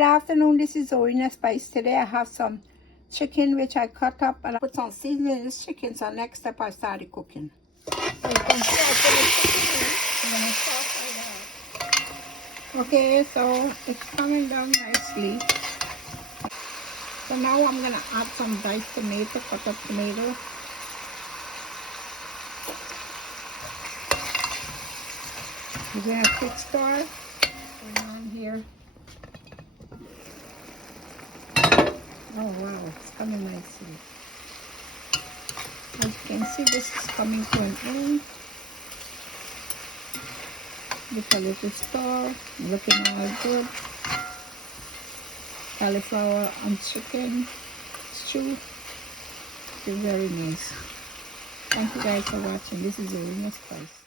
Good afternoon, this is Zorina Spice. Today I have some chicken which I cut up and I put some seasoning in this chicken. So next step I started cooking. So you can see I put the chicken in. I'm gonna sauce it out. Okay, so it's coming down nicely. So now I'm gonna add some diced tomato, cut up tomato. We're gonna have quick star going on here. Oh wow, it's coming nicely. As you can see, this is coming to an end. Look a little star, looking all good. Cauliflower and chicken stew is very nice. Thank you guys for watching. This is Zorina Spice.